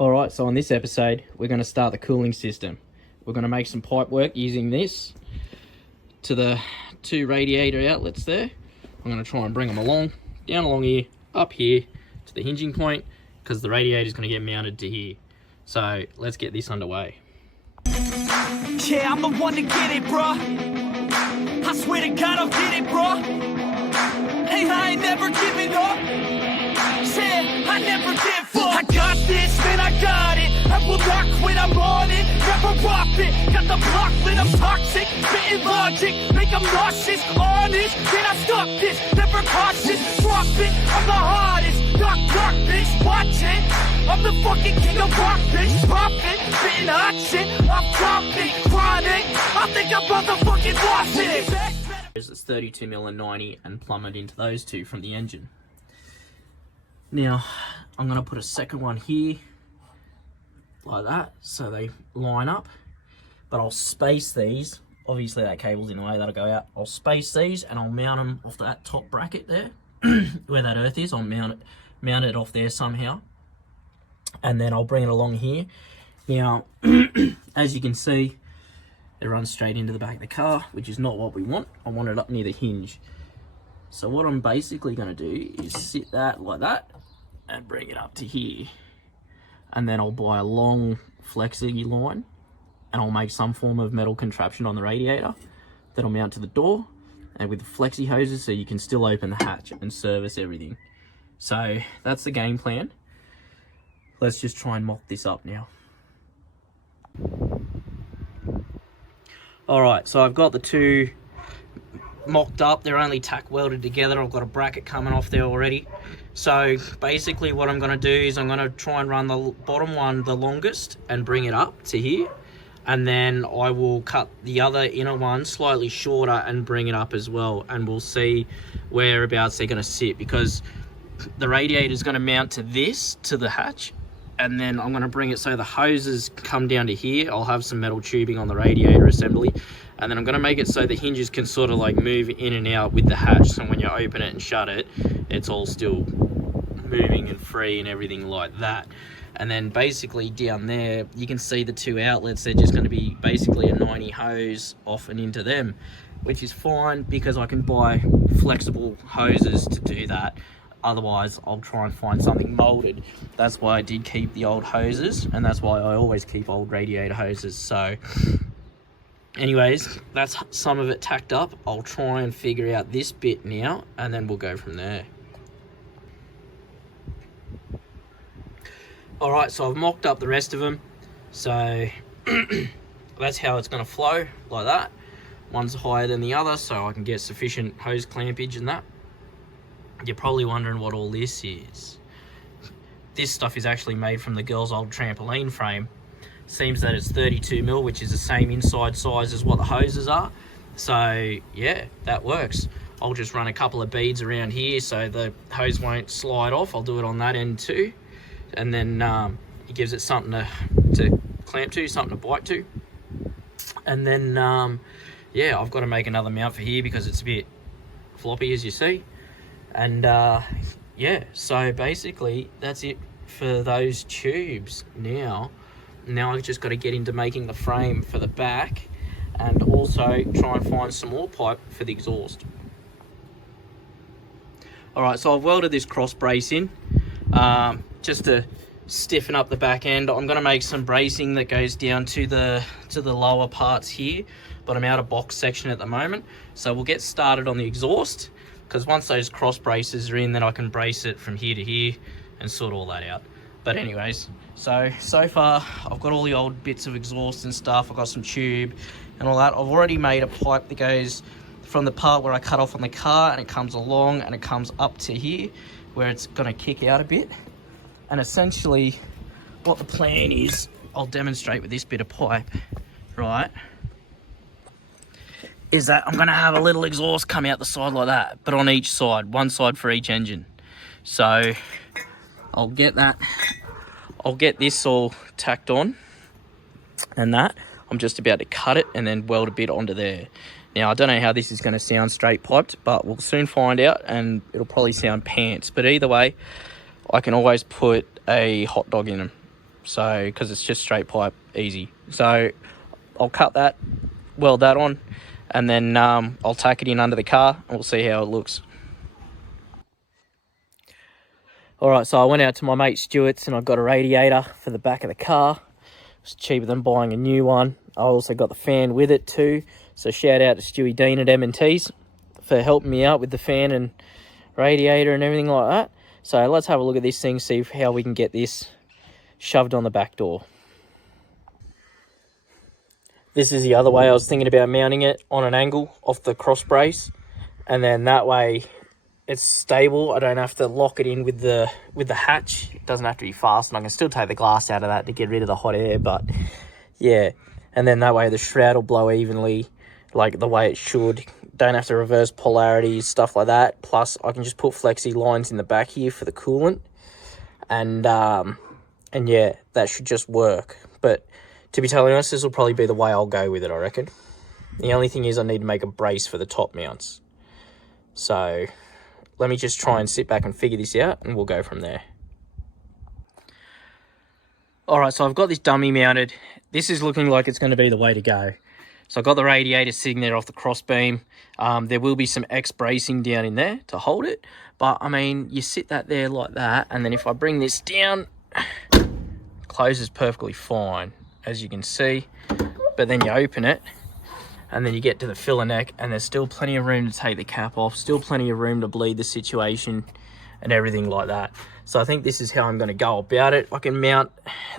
Alright, so on this episode, we're going to start the cooling system. We're going to make some pipe work using this to the two radiator outlets there. I'm going to try and bring them down along here, up here to the hinging point, because the radiator is going to get mounted to here. So let's get this underway. Yeah, I'm the one to get it, bro. I swear to God, I'll get it, bro. Hey, I ain't never giving up. Yeah, I never give up. I got this, man, I got it. I will not quit, I'm on it. Never rock it. Got the block lit, I'm toxic. Spitting logic, make them nauseous. Honest, can I stop this? Never cautious, drop it. I'm the hardest. Knock, knock, bitch, watch it. I'm the fucking king of rock, bitch. Pop it, spitting hot shit. I'm topic, chronic. I think I'm motherfucking lost it. It's 32mm and 90 and plumb it into those two from the engine. Now, I'm going to put a second one here, like that, so they line up. But I'll space these. Obviously that cable's in the way, that'll go out. I'll space these and I'll mount them off that top bracket there, where that earth is. I'll mount it off there somehow. And then I'll bring it along here. Now, as you can see, it runs straight into the back of the car, which is not what we want. I want it up near the hinge. So what I'm basically going to do is sit that like that and bring it up to here. And then I'll buy a long flexi line and I'll make some form of metal contraption on the radiator that I'll mount to the door and with the flexi hoses so you can still open the hatch and service everything. So that's the game plan. Let's just try and mock this up now. Alright, so I've got the two mocked up. They're only tack welded together. I've got a bracket coming off there already. So basically what I'm going to do is I'm going to try and run the bottom one the longest and bring it up to here. And then I will cut the other inner one slightly shorter and bring it up as well. And we'll see whereabouts they're going to sit, because the radiator is going to mount to this, to the hatch. And then I'm going to bring it so the hoses come down to here. I'll have some metal tubing on the radiator assembly. And then I'm going to make it so the hinges can sort of like move in and out with the hatch. So when you open it and shut it, it's all still moving and free and everything like that. And then basically down there, you can see the two outlets. They're just going to be basically a 90 hose off and into them, which is fine because I can buy flexible hoses to do that. Otherwise, I'll try and find something molded. That's why I did keep the old hoses, and that's why I always keep old radiator hoses. So anyways, that's some of it tacked up. I'll try and figure out this bit now, and then we'll go from there. Alright, so I've mocked up the rest of them. So that's how it's going to flow, like that. One's higher than the other, so I can get sufficient hose clampage and that. You're probably wondering what all this is. This stuff is actually made from the girl's old trampoline frame. Seems that it's 32mm, which is the same inside size as what the hoses are. So yeah, that works. I'll just run a couple of beads around here so the hose won't slide off. I'll do it on that end too. And then it gives it something to clamp to, something to bite to. And then yeah, I've got to make another mount for here because it's a bit floppy, as you see. And yeah, so basically that's it for those tubes. Now I've just got to get into making the frame for the back and also try and find some more pipe for the exhaust. Alright, so I've welded this cross brace in just to stiffen up the back end. I'm going to make some bracing that goes down to the lower parts here, but I'm out of box section at the moment. So we'll get started on the exhaust, because once those cross braces are in, then I can brace it from here to here and sort all that out. But anyways, so far I've got all the old bits of exhaust and stuff. I've got some tube and all that. I've already made a pipe that goes from the part where I cut off on the car, and it comes along and it comes up to here where it's gonna kick out a bit. And essentially what the plan is, I'll demonstrate with this bit of pipe, right? Is that I'm going to have a little exhaust come out the side like that, but on each side, one side for each engine. So I'll get this all tacked on, and that I'm just about to cut it and then weld a bit onto there. Now I don't know how this is going to sound straight piped, but we'll soon find out, and it'll probably sound pants. But either way, I can always put a hot dog in them. So, because it's just straight pipe, easy. So I'll cut that, weld that on, and then I'll tack it in under the car and we'll see how it looks. Alright, so I went out to my mate Stuart's and I got a radiator for the back of the car. It's cheaper than buying a new one. I also got the fan with it too. So shout out to Stewie Dean at M&T's for helping me out with the fan and radiator and everything like that. So let's have a look at this thing, see how we can get this shoved on the back door. This is the other way I was thinking about mounting it, on an angle off the cross brace, and then that way it's stable. I don't have to lock it in with the hatch. It doesn't have to be fastened. I can still take the glass out of that to get rid of the hot air, but yeah. And then that way the shroud will blow evenly, like the way it should. Don't have to reverse polarities, stuff like that. Plus I can just put flexi lines in the back here for the coolant, and yeah, that should just work. But to be totally honest, this will probably be the way I'll go with it, I reckon. The only thing is I need to make a brace for the top mounts. So let me just try and sit back and figure this out, and we'll go from there. Alright, so I've got this dummy mounted. This is looking like it's going to be the way to go. So I've got the radiator sitting there off the crossbeam. There will be some X bracing down in there to hold it. But, I mean, you sit that there like that, and then if I bring this down, it closes perfectly fine, as you can see. But then you open it, and then you get to the filler neck, and there's still plenty of room to take the cap off, still plenty of room to bleed the situation and everything like that. So I think this is how I'm going to go about it. I can mount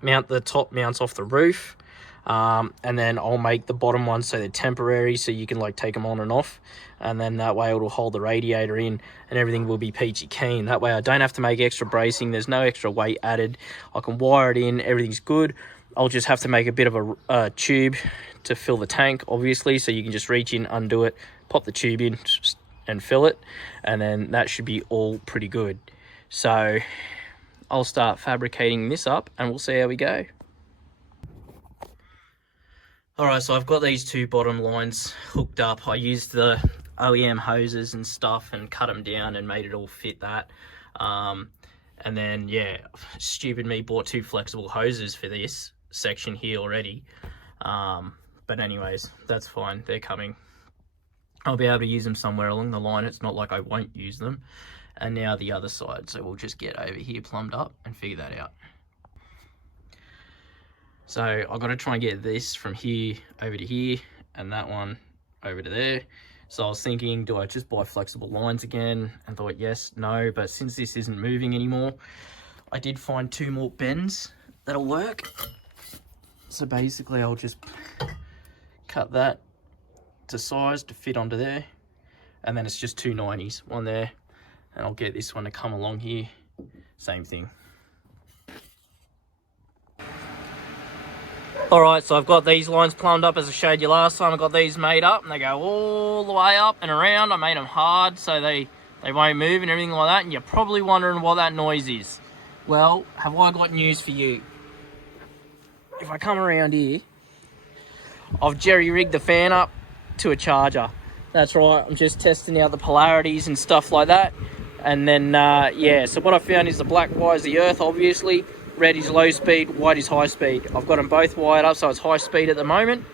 the top mounts off the roof, and then I'll make the bottom ones so they're temporary, so you can like take them on and off, and then that way it'll hold the radiator in and everything will be peachy keen. That way I don't have to make extra bracing, there's no extra weight added. I can wire it in, everything's good. I'll just have to make a bit of a tube to fill the tank, obviously, so you can just reach in, undo it, pop the tube in and fill it, and then that should be all pretty good. So I'll start fabricating this up and we'll see how we go. Alright, so I've got these two bottom lines hooked up. I used the OEM hoses and stuff and cut them down and made it all fit that. And then, yeah, stupid me bought two flexible hoses for this section here already. But anyways, that's fine, they're coming. I'll be able to use them somewhere along the line. It's not like I won't use them. And now the other side, so we'll just get over here plumbed up and figure that out. So I've got to try and get this from here over to here and that one over to there. So I was thinking, do I just buy flexible lines again? And thought yes, no, but since this isn't moving anymore, I did find two more bends that'll work. So basically I'll just cut that to size to fit onto there, and then it's just two 90s, one there, and I'll get this one to come along here, same thing. Alright, so I've got these lines plumbed up as I showed you last time. I got these made up and they go all the way up and around. I made them hard so they won't move and everything like that, and you're probably wondering what that noise is. Well, have I got news for you. If I come around here, I've jerry-rigged the fan up to a charger. That's right, I'm just testing out the polarities and stuff like that. And then, yeah, so what I found is the black wire is the earth, obviously. Red is low speed, white is high speed. I've got them both wired up, so it's high speed at the moment.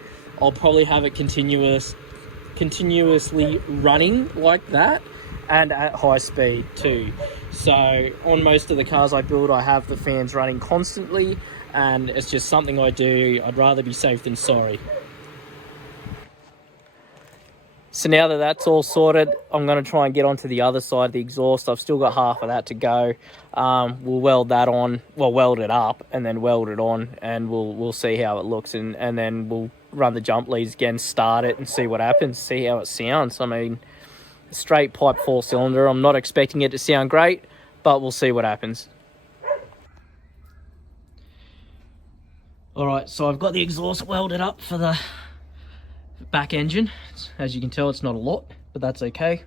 I'll probably have it continuously running like that, and at high speed too. So on most of the cars I build, I have the fans running constantly, and it's just something I do. I'd rather be safe than sorry. So now that that's all sorted, I'm going to try and get onto the other side of the exhaust. I've still got half of that to go. We'll weld that on, well, weld it up and then weld it on, and we'll see how it looks, and then we'll run the jump leads again, start it and see what happens, see how it sounds. I mean, straight pipe 4-cylinder. I'm not expecting it to sound great, but we'll see what happens. Alright, so I've got the exhaust welded up for the back engine. As you can tell, it's not a lot, but that's okay.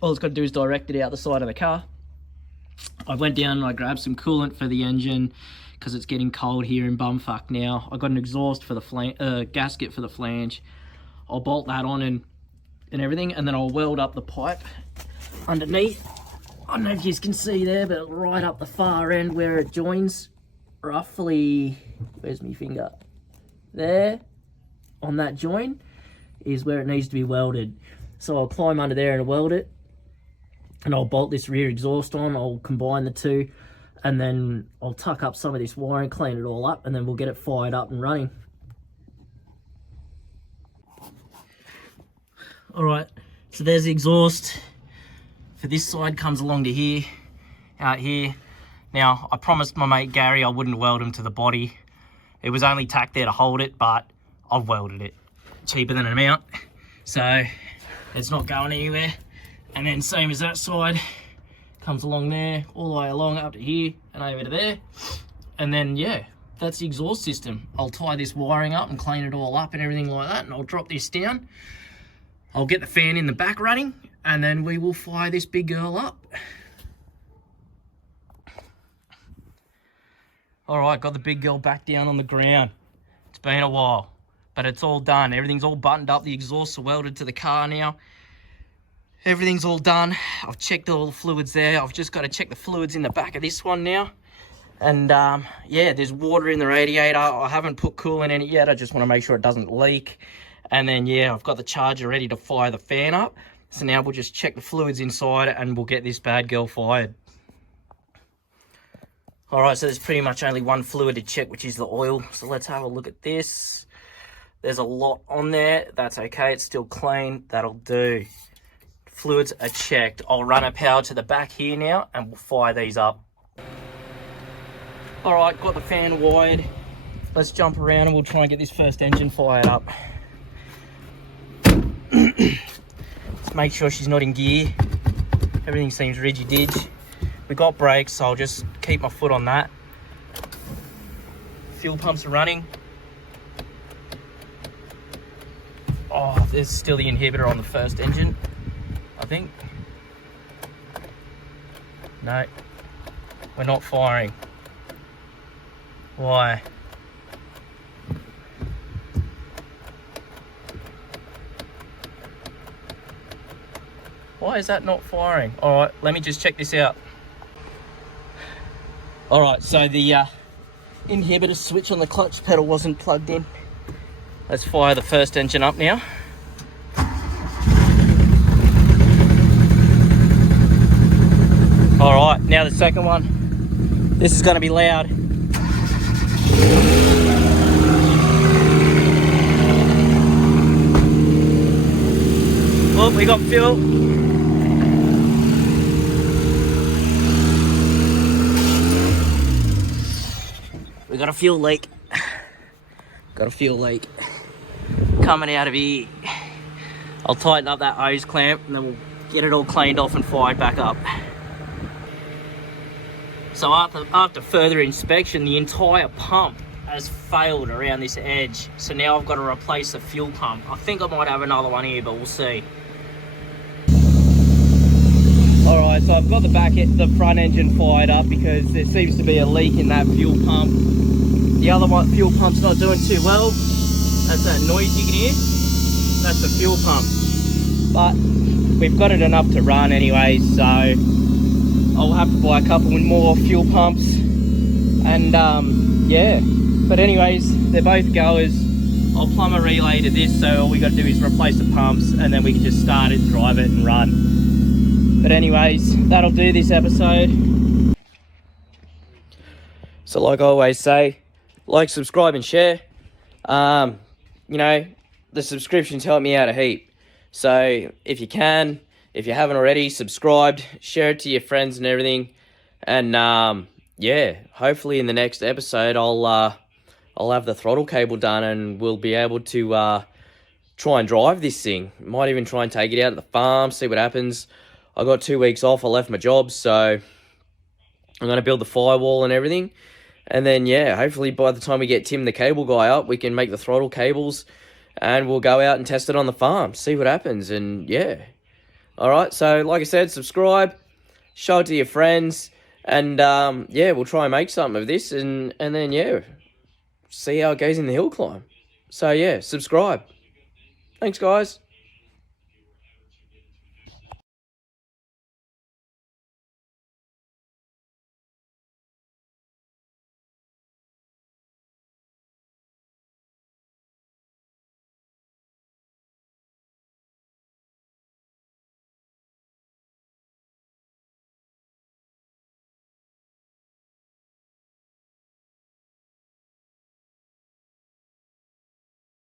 All it's got to do is direct it out the side of the car. I went down and I grabbed some coolant for the engine because it's getting cold here in bumfuck now. I got an exhaust for the gasket for the flange. I'll bolt that on and everything, and then I'll weld up the pipe underneath. I don't know if you can see there, but right up the far end where it joins roughly, where's my finger? There, on that joint, is where it needs to be welded. So I'll climb under there and weld it. And I'll bolt this rear exhaust on, I'll combine the two, and then I'll tuck up some of this wiring, clean it all up, and then we'll get it fired up and running. Alright, so there's the exhaust. For this side comes along to here, out here. Now, I promised my mate Gary I wouldn't weld him to the body. It was only tacked there to hold it, but I've welded it. Cheaper than an amount. So, it's not going anywhere. And then same as that side, comes along there, all the way along up to here, and over to there. And then, yeah, that's the exhaust system. I'll tie this wiring up and clean it all up and everything like that, and I'll drop this down. I'll get the fan in the back running, and then we will fire this big girl up. Alright, got the big girl back down on the ground. It's been a while, but it's all done. Everything's all buttoned up. The exhausts are welded to the car now. Everything's all done. I've checked all the fluids there. I've just got to check the fluids in the back of this one now. And yeah, there's water in the radiator. I haven't put coolant in it yet. I just want to make sure it doesn't leak. And then, yeah, I've got the charger ready to fire the fan up. So now we'll just check the fluids inside and we'll get this bad girl fired. All right, so there's pretty much only one fluid to check, which is the oil. So let's have a look at this. There's a lot on there. That's okay, it's still clean. That'll do. Fluids are checked. I'll run a power to the back here now and we'll fire these up. All right, got the fan wired. Let's jump around and we'll try and get this first engine fired up. Let's make sure she's not in gear. Everything seems rigid-dig. We got brakes, so I'll just keep my foot on that. Fuel pumps are running. Oh, there's still the inhibitor on the first engine, I think. No, we're not firing. Why? Why is that not firing? All right, let me just check this out. All right, so the inhibitor switch on the clutch pedal wasn't plugged in. Let's fire the first engine up now. All right, now the second one. This is going to be loud. Oh, we got fuel. We got a fuel leak. Got a fuel leak coming out of here. I'll tighten up that hose clamp and then we'll get it all cleaned off and fired back up. So after further inspection, the entire pump has failed around this edge. So now I've got to replace the fuel pump. I think I might have another one here, but we'll see. All right, so I've got the front engine fired up because there seems to be a leak in that fuel pump. The other one, fuel pump's not doing too well. That's that noise you can hear. That's the fuel pump. But we've got it enough to run anyways, so I'll have to buy a couple more fuel pumps. And yeah, but anyways, they're both goers. I'll plumb a relay to this, so all we got to do is replace the pumps and then we can just start it, drive it and run. But anyways, that'll do this episode. So like I always say, like, subscribe and share. You know, the subscriptions help me out a heap. So if you can, if you haven't already, subscribed, share it to your friends and everything. And yeah, hopefully in the next episode I'll have the throttle cable done and we'll be able to try and drive this thing. Might even try and take it out to the farm, see what happens. I got 2 weeks off, I left my job, so I'm going to build the firewall and everything. And then, yeah, hopefully by the time we get Tim, the cable guy, up, we can make the throttle cables and we'll go out and test it on the farm, see what happens, and yeah. All right, so like I said, subscribe, show it to your friends, and yeah, we'll try and make something of this, and then, yeah, see how it goes in the hill climb. So, yeah, subscribe. Thanks, guys.